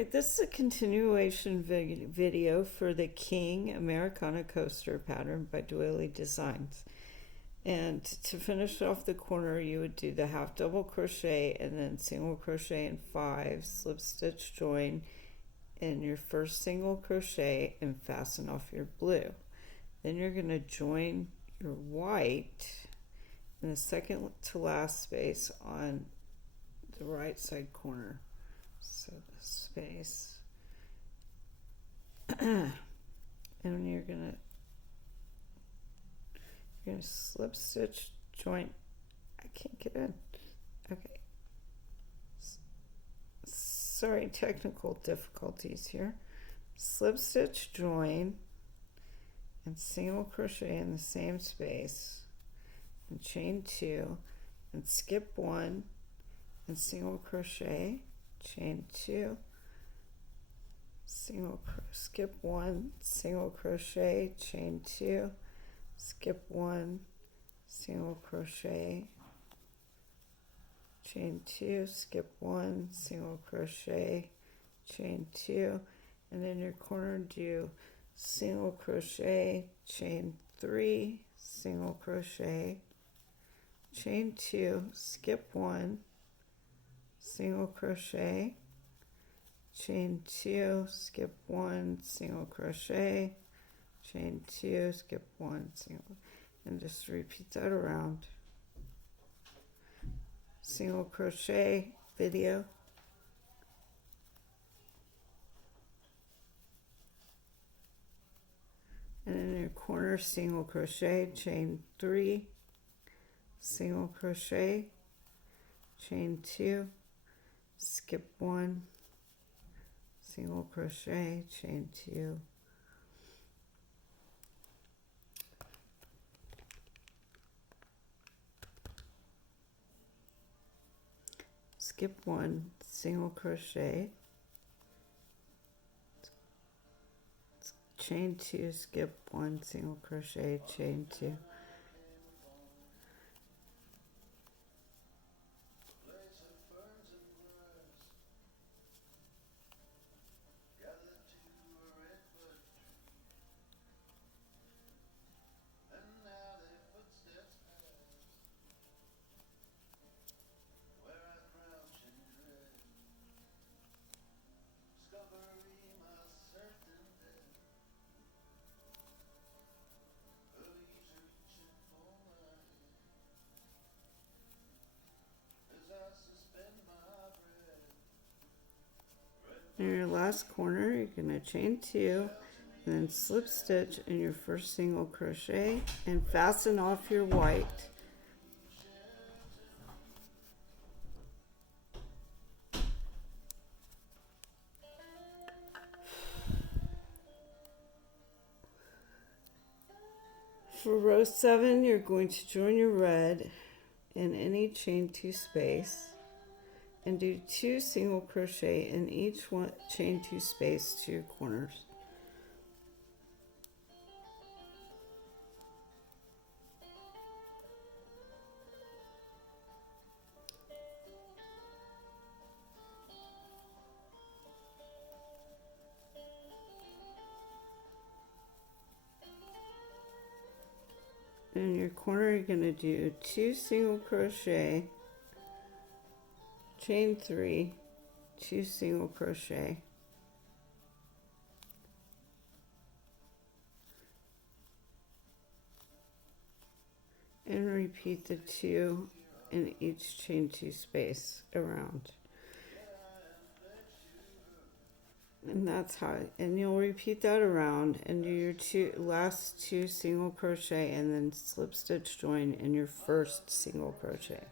Alright, this is a continuation video for the King Americana Coaster pattern by Doily Designs. And to finish off the corner, you would do the half double crochet and then single crochet in 5, slip stitch join in your first single crochet and fasten off your blue. Then you're going to join your white in the second to last space on the right side corner. So the space, and you're gonna slip stitch join. I can't get in. Okay. Sorry, technical difficulties here. Slip stitch join and single crochet in the same space and chain 2 and skip 1 and single crochet, chain 2, skip 1, single crochet, chain 2, skip 1, single crochet, chain 2, skip 1, single crochet, chain 2, and in your corner do single crochet, chain 3, single crochet, chain 2, skip 1, single crochet, chain 2, skip 1, single crochet, chain 2, skip 1, single, and just repeat that around. Single crochet video. And in your corner, single crochet, chain 3, single crochet, chain 2, skip 1, single crochet, chain 2, skip 1, single crochet, chain 2, skip 1, single crochet, chain 2. In your last corner, you're going to chain 2 and then slip stitch in your first single crochet and fasten off your white. For row 7, you're going to join your red in any chain 2 space and do 2 single crochet in each one chain 2 space to your corners. In your corner, you're going to do 2 single crochet, chain 3, 2 single crochet, and repeat the 2 in each chain 2 space around. And that's how, and you'll repeat that around and do your last 2 single crochet and then slip stitch join in your first single crochet.